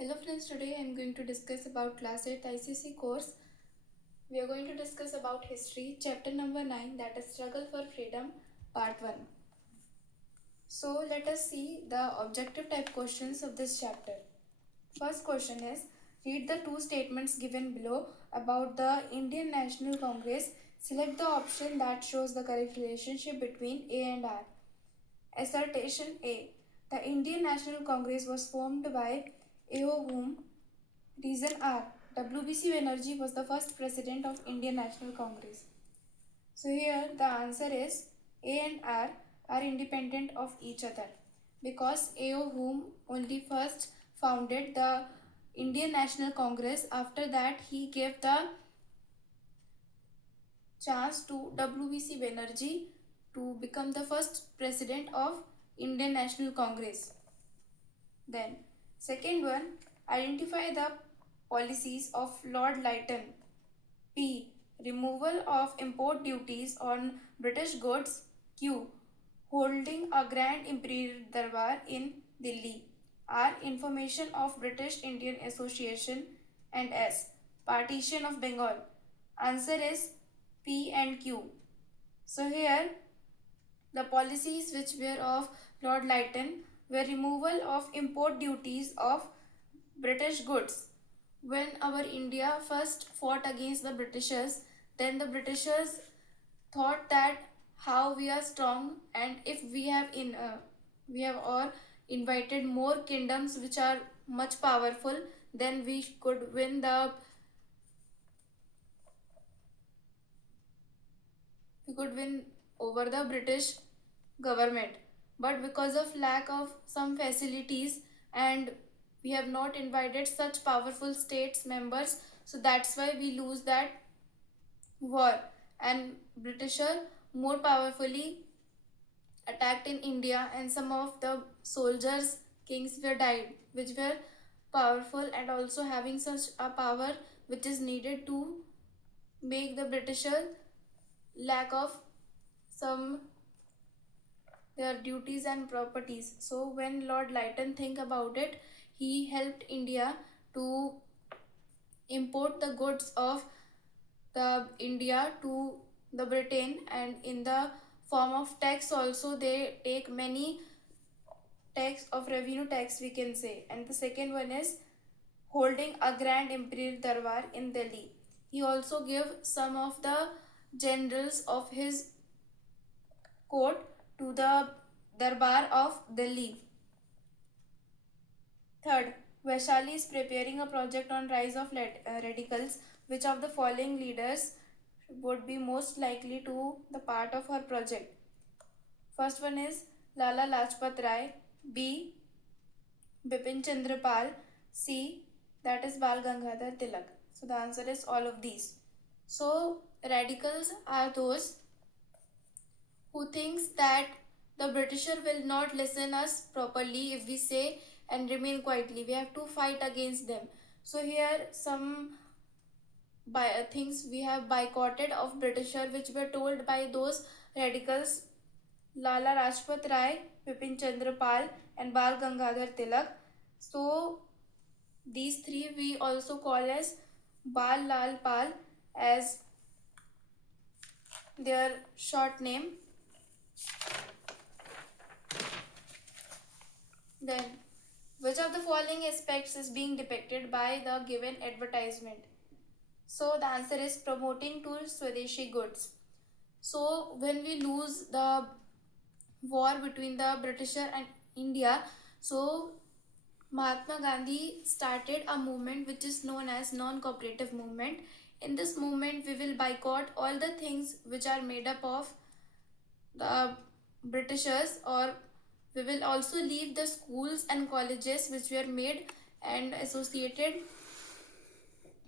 Hello friends, today I am going to discuss about class 8 ICC course. We are going to discuss about history, chapter number 9, that is struggle for freedom, part 1. So let us see the objective type questions of this chapter. First question is, read the two statements given below about the Indian National Congress. Select the option that shows the correct relationship between A and R. Assertion A. The Indian National Congress was formed by A.O. Hume. Reason R. WBC Banerjee was the first president of Indian National Congress. So here the answer is A and R are independent of each other because A.O. Hume only first founded the Indian National Congress. After that he gave the chance to WBC Banerjee to become the first president of Indian National Congress. Then second one, identify the policies of Lord Lytton. P. Removal of import duties on British goods. Q. Holding a grand imperial darbar in Delhi. R. Information of British Indian Association. And S. Partition of Bengal. Answer is P and Q. So here the policies which were of Lord Lytton were removal of import duties of British goods. When our India first fought against the Britishers, then the Britishers thought that how we are strong, and if we have or invited more kingdoms which are much powerful, then we could win over the British government. But because of lack of some facilities, and we have not invited such powerful states members, so that's why we lose that war, and Britisher more powerfully attacked in India, and some of the soldiers kings were died which were powerful and also having such a power which is needed to make the Britisher lack of some their duties and properties. So when Lord Lytton think about it, he helped India to import the goods of the India to the Britain, and in the form of tax also they take many tax of revenue tax we can say. And the second one is holding a grand imperial darbar in Delhi. He also gave some of the generals of his court to the Darbar of Delhi. Third, Vaishali is preparing a project on rise of radicals. Which of the following leaders would be most likely to the part of her project? First one is Lala Lajpat Rai, B. Bipin Chandra Pal, C. That is Bal Gangadhar Tilak. So the answer is all of these. So radicals are those who thinks that the Britisher will not listen us properly if we say and remain quietly. We have to fight against them. So here some things we have boycotted of Britisher which were told by those radicals Lala Rajpat Rai, Bipin Chandra Pal and Bal Gangadhar Tilak. So these three we also call as Bal Lal Pal as their short name. Then, which of the following aspects is being depicted by the given advertisement? So the answer is promoting to Swadeshi goods. So when we lose the war between the Britisher and India, so Mahatma Gandhi started a movement which is known as non-cooperative movement. In this movement, we will boycott all the things which are made up of the Britishers, or we will also leave the schools and colleges which were made and associated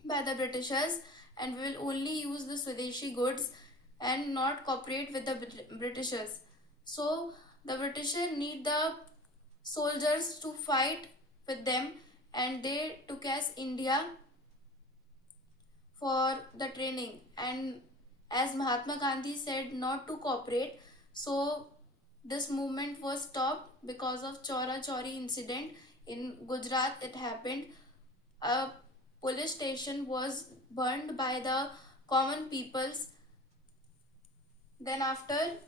by the Britishers, and we will only use the Swadeshi goods and not cooperate with the Britishers. So the Britisher need the soldiers to fight with them, and they took as India for the training. And as Mahatma Gandhi said not to cooperate, so this movement was stopped because of Chora Chori incident In Gujarat, it happened. A police station was burned by the common peoples. Then after,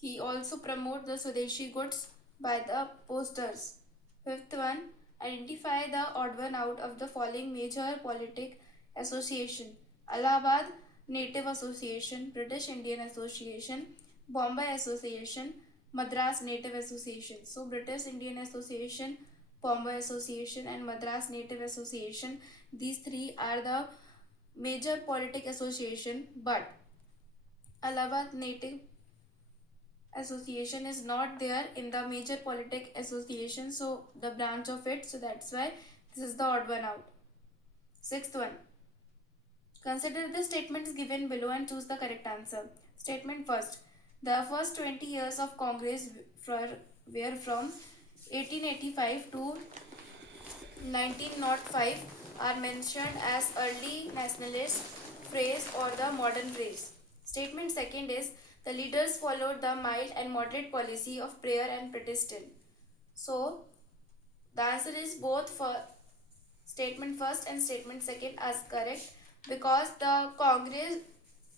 he also promote the Swadeshi goods by the posters. Fifth one, identify the odd one out of the following major politic association: Allahabad Native Association, British Indian Association, Bombay Association, Madras Native Association. So British Indian Association, Bombay Association and Madras Native Association, these three are the major politic association, but Allahabad Native Association is not there in the major politic association, so the branch of it, so that's why this is the odd one out. Sixth one, consider the statements given below and choose the correct answer. Statement first, the first 20 years of Congress were from 1885 to 1905 are mentioned as early nationalist phrase or the modern phrase. Statement second is, the leaders followed the mild and moderate policy of prayer and protestant. So the answer is both for statement first and statement second as correct, because the Congress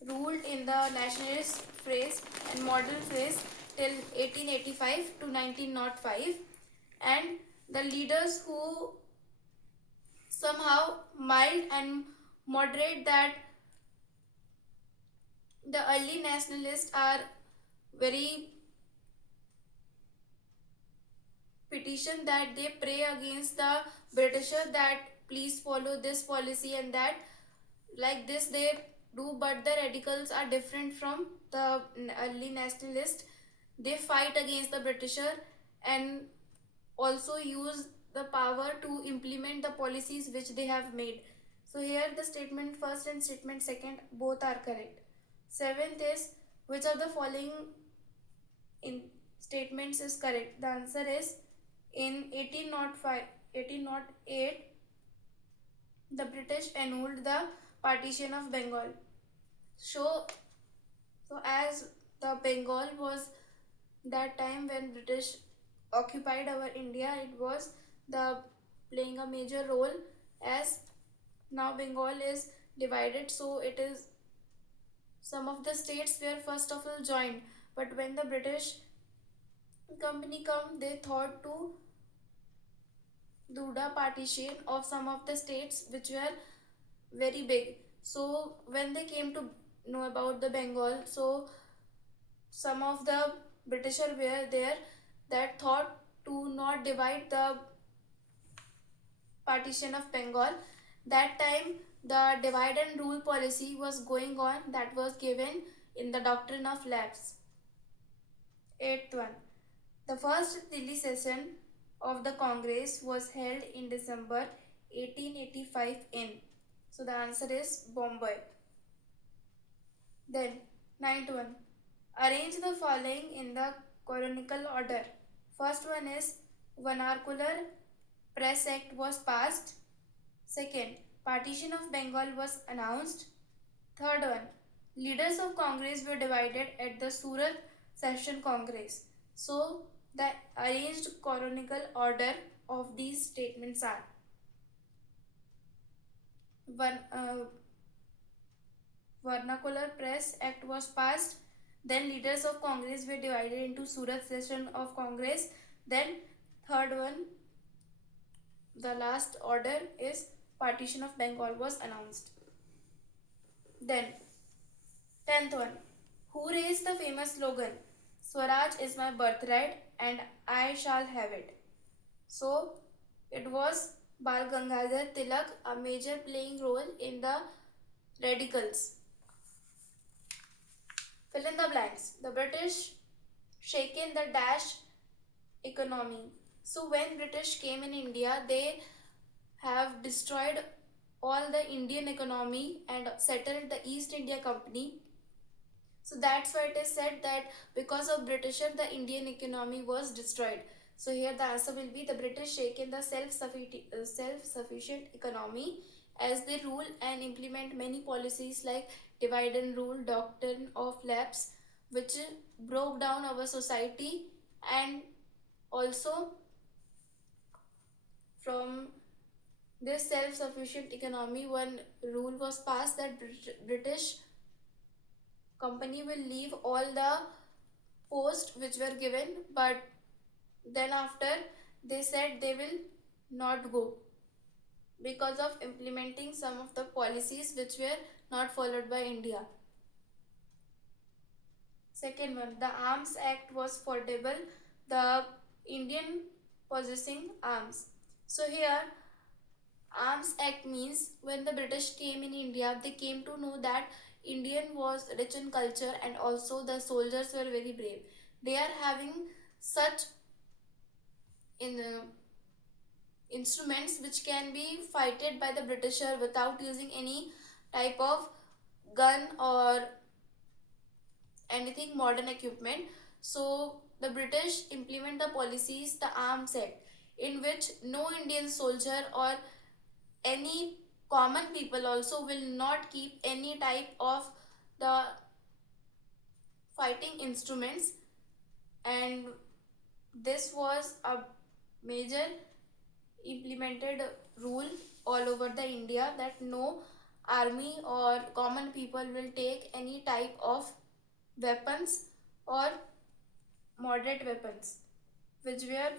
ruled in the nationalist phrase and modern phrase till 1885 to 1905, and the leaders who somehow mild and moderate, that the early nationalists are very petition that they pray against the Britisher that please follow this policy and that, like this they do, but the radicals are different from the early nationalists. They fight against the Britisher and also use the power to implement the policies which they have made. So here the statement first and statement second both are correct. Seventh is, which of the following in statements is correct? The answer is, in 1808 the British annulled the partition of Bengal. So as the Bengal was that time when British occupied our India, it was the playing a major role, as now Bengal is divided, so it is some of the states were first of all joined, but when the British company come, they thought to do the partition of some of the states which were very big. So when they came to know about the Bengal, so some of the Britisher were there that thought to not divide the partition of Bengal. That time the divide and rule policy was going on, that was given in the doctrine of lapse. Eighth one, the first Delhi session of the Congress was held in December 1885 in. So the answer is Bombay. Then ninth one, arrange the following in the canonical order. First one is, Vernacular Press Act was passed. Second, partition of Bengal was announced. Third one, leaders of Congress were divided at the Surat Session Congress. So the arranged canonical order of these statements are: Vernacular Press Act was passed, then leaders of Congress were divided into Surat Session of Congress, then third one, the last order is partition of Bengal was announced. Then 10th one, who raised the famous slogan, Swaraj is my birthright and I shall have it? So it was Bal Gangadhar Tilak, a major playing role in the radicals. Fill in the blanks. The British shaken the dash economy. So when British came in India, they have destroyed all the Indian economy and settled the East India Company. So that's why it is said that because of Britisher, the Indian economy was destroyed. So here the answer will be, the British shaken the self-sufficient economy as they rule and implement many policies like divide and rule, doctrine of lapse, which broke down our society and also from this self-sufficient economy, one rule was passed that British company will leave all the posts which were given, but then after they said they will not go because of implementing some of the policies which were not followed by India. Second one, the Arms Act was forbidden the Indian possessing arms. So here, Arms Act means when the British came in India, they came to know that Indian was rich in culture and also the soldiers were very brave. They are having such in instruments which can be fighted by the Britisher without using any type of gun or anything modern equipment. So the British implement the policies, the Arms Act, in which no Indian soldier or any common people also will not keep any type of the fighting instruments, and this was a major implemented rule all over the India that no army or common people will take any type of weapons or moderate weapons which were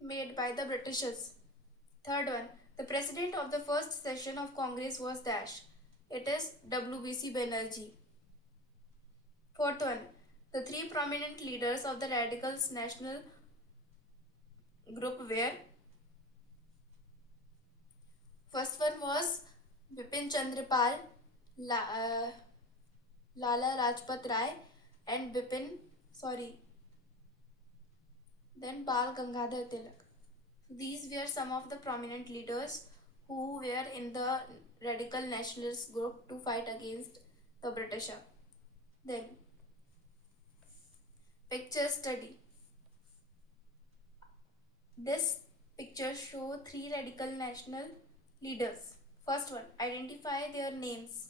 made by the Britishers. Third one, the president of the first session of Congress was Dash. It is WBC Banerjee. Fourth one, the three prominent leaders of the Radicals National Group were, first one was Bipin Chandra Pal, Lala Rajpat Rai, and then Bal Gangadhar Tilak. These were some of the prominent leaders who were in the radical nationalist group to fight against the Britisher. Then, picture study. This picture shows three radical national leaders. First one, identify their names.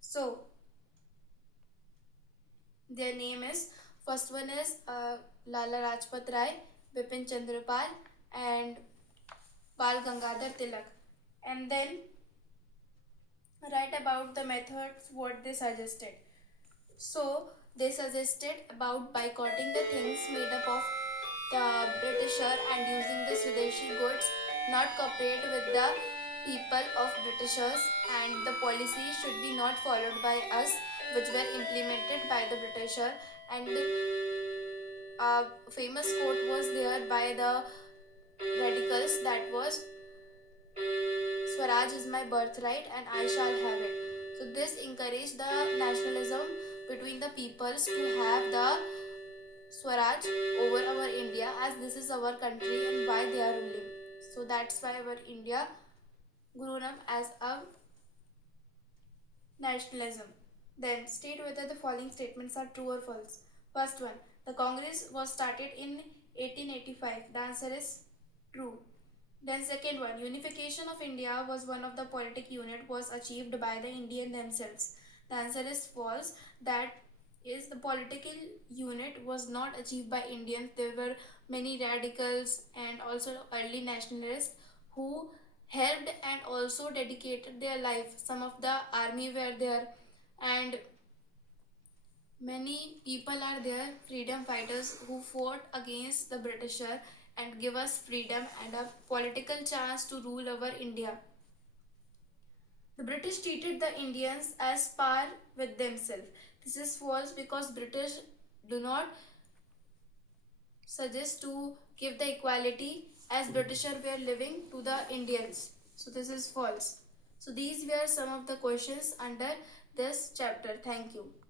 So, their name is, first one is Lala Rajpat Rai, Bipin Chandra Pal, and Bal Gangadhar Tilak. And then write about the methods what they suggested. So they suggested about boycotting the things made up of the Britisher and using the Swadeshi goods, not cooperate with the people of Britishers, and the policy should be not followed by us which were implemented by the Britisher. And a famous quote was there by the radicals, that was, Swaraj is my birthright and I shall have it. So this encouraged the nationalism between the peoples to have the Swaraj over our India, as this is our country and why they are ruling. So that's why our India grew up as a nationalism. Then state whether the following statements are true or false. First one, the Congress was started in 1885. The answer is true. Then second one, unification of India was one of the politic unit was achieved by the Indian themselves. The answer is false. That is, the political unit was not achieved by Indians. There were many radicals and also early nationalists who helped and also dedicated their life. Some of the army were there and many people are there, freedom fighters who fought against the Britisher and give us freedom and a political chance to rule over India. The British treated the Indians as par with themselves. This is false because British do not suggest to give the equality as Britisher were living to the Indians. So this is false. So these were some of the questions under this chapter. Thank you.